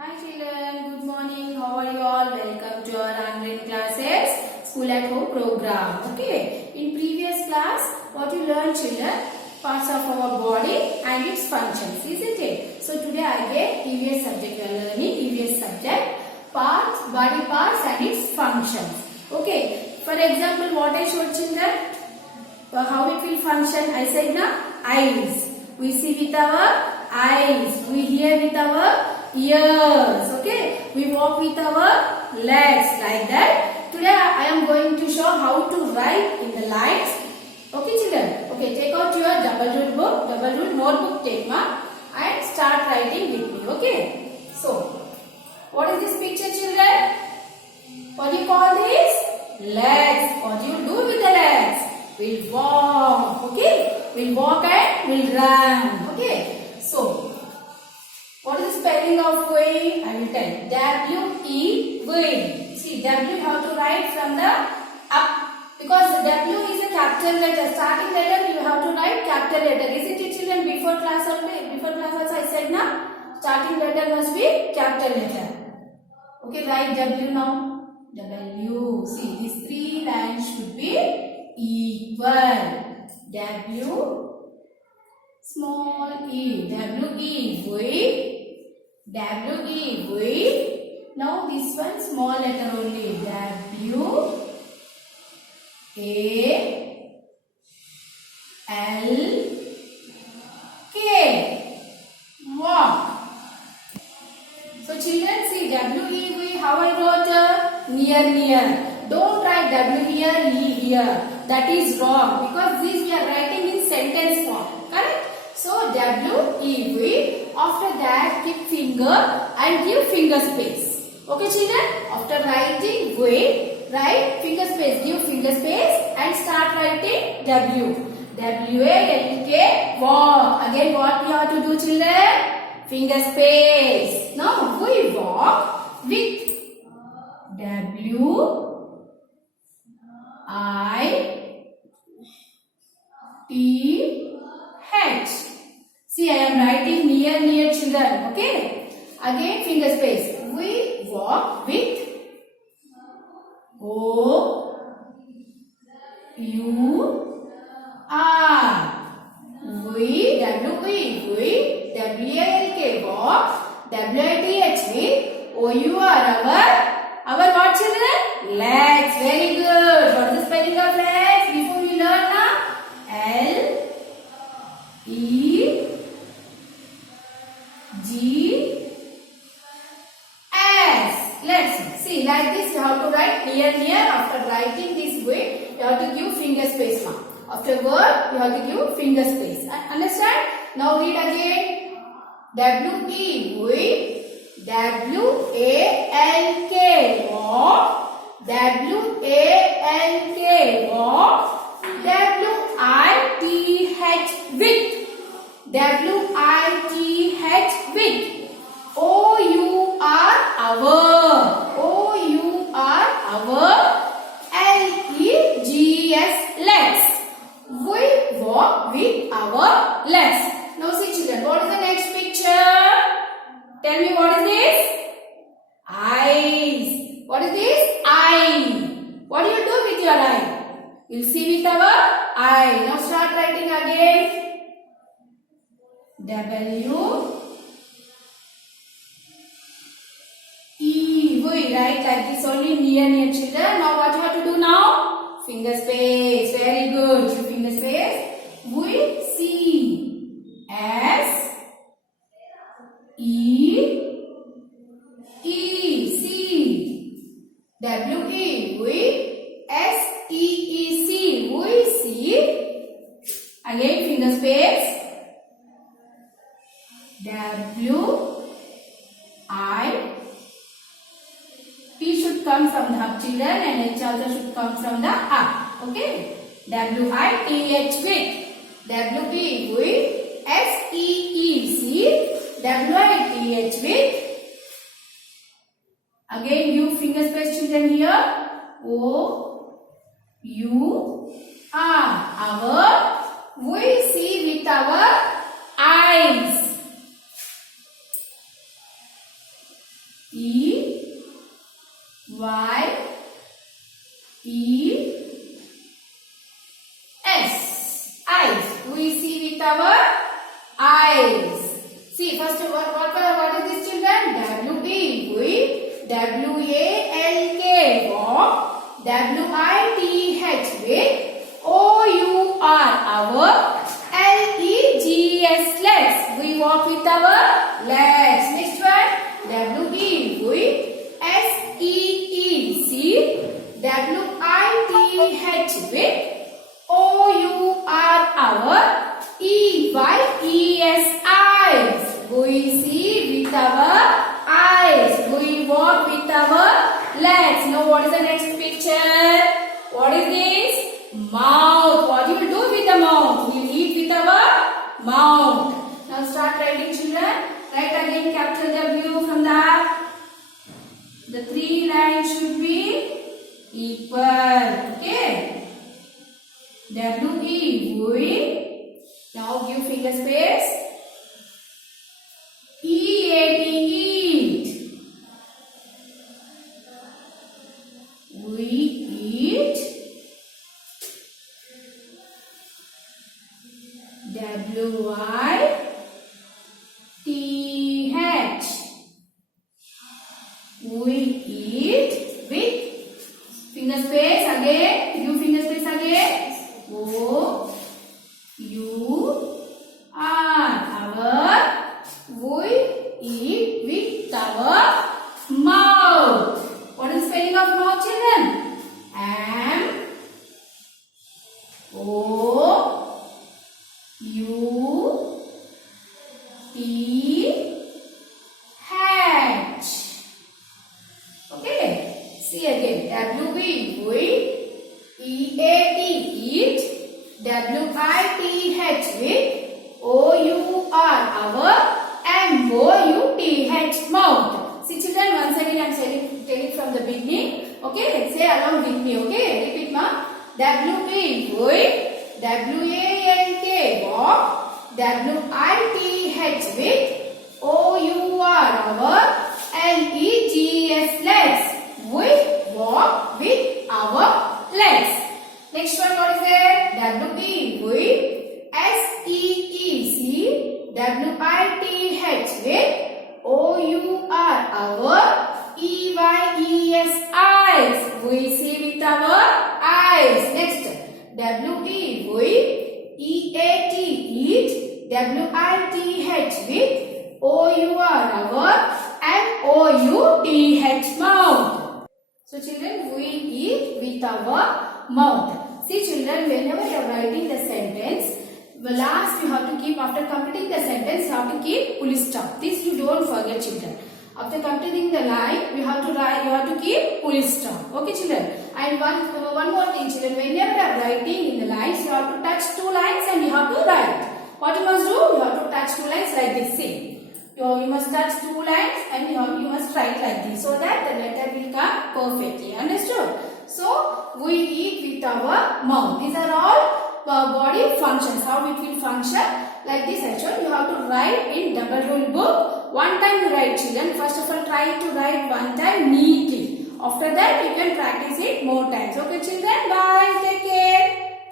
Hi children, good morning. How are you all? Welcome to our online classes, School at Home program. Okay. In previous class, what you learned children? Parts of our body and its functions, isn't it? So today again, EVS subject we are learning. EVS subject, parts, body parts and its functions. Okay. For example, what I showed children? How it will function? I said na eyes. We see with our eyes. We hear with our ears. Okay. We walk with our legs like that. Today I am going to show how to write in the lines. Okay children. Okay. Take out your double ruled book, double ruled notebook, take ma, and start writing with me. Okay. So, what is this picture children? What do you call this? Legs. What do you do with the legs? We'll walk, okay? We'll walk and we'll run, okay? So, what is the spelling of way? I will tell. W-E, way. See, W you have to write from the up. Because W is a capital letter. Starting letter you have to write capital letter. Isn't it children? Before class also I said na? Starting letter must be capital letter. Okay, write W now. W. See, these three lines should be equal. W small e, W-E, we, W-E, we. Now this one small letter only, W-A-L-K. Walk. So children see W-E, we, how I wrote near, near. Don't write W here, E here. That is wrong because this we are writing in sentence form. Correct? So W, E, V. After that keep finger and give finger space. Okay children? After writing V, write finger space. Give finger space and start writing W. W-A-L-K, walk. Again what we have to do children? Finger space. Now we walk with W I T H. See, I am writing near, near children. Okay. Again, finger space. We walk with O U R. We W-E, W-A-L-K, walk. W-I-T-H, with O U R, our what children? Legs. Very good. What is the spelling of legs? Before we learn now. L E G S. Let's see. Like this you have to write near, near. After writing this way, you have to give finger space now. After word, you have to give finger space. Understand? Now read again. W-E, we. W-A-L-K, walk. W-A-L-K, walk. W-I-T-H, with. W-I-T-H, with. O-U-R, our. O-U-R, our. L-E-G-S, legs. We walk with our legs. Now see children, what is the next picture? Tell me what is this? Eyes. What is this? Eye. What do you do with your eye? You will see with our eye. Now start writing again. W-E. We write like this only near, near children. Now what you have to do now? Finger space. Very good. Finger space. We see. S. E. C. W-E, we. S-E-E-C, we see. Again finger space. W-I. T should come from the up children and H also should come from the up. Okay. W-I-T-H, with. W-E, we. S-E-E-C. W-I-T-H, with. Again give finger space children here. O-U-R. Our. We see with our eyes. E Y E S. Eyes. We see with our eyes. See, first what is this, children? W-E. We W-A-L-K. Walk. W-I-T-H. With O-U-R. Our L-E-G-S. Legs. We walk with our legs. Next one. W-E. We S-E-E. See. W-I-T-H. With O-U-R. Our E-Y-E-S. Eyes. We see with our eyes. We walk with our legs. Now what is the next picture? What is this? Mouth. What you will do with the mouth? We will eat with our mouth. Now start writing, children. Write again, capture the view from that. The three lines should be equal. Okay. W-E. We. Now give finger space. E-A-T. Eat. We eat. W-I-T-H. We eat with finger space again. Give finger space again. O-U-R. Our. We eat with our mouth. What is the spelling of mouth, children? M-O-U-T-H. Okay. See again. W-E. We. E-A-T. Eat. W-I-T-H. With O-U-R. Our. M-O-U-T-H. Mouth. See, children, once again I am telling from the beginning. Okay, say along with me. Okay, repeat, ma. W-E. We. W-A-L-K. Walk. W-I-T-H. With O-U-R. Our. L-E-G-S. Legs. We walk with our legs. Next one, what is that? W-E. We. S-E-E-C. W-I-T-H. With O-U-R. Our E-Y-E-S. Eyes. We see with our eyes. Next. W-E. We. E-A-T. Eat. W-I-T-H. With O-U-R. Our M-O-U-T-H. Mouth. So children, we eat with our mouth. See children, whenever you are writing the sentence, last you have to keep, after completing the sentence, you have to keep full stop. This you don't forget, children. After completing the line, you have to write, you have to keep full stop. Okay, children. And one more thing, children. Whenever you are writing in the lines, you have to touch two lines and you have to write. What you must do? You have to touch two lines like this. See. You must touch two lines and you must write like this, so that the letter will come perfectly. Understood? So we eat with our mouth. These are all body functions. How it will function? Like this actually. You have to write in double rule book. One time you write, children. First of all, try to write one time neatly. After that, you can practice it more times. Okay, children? Bye. Take care.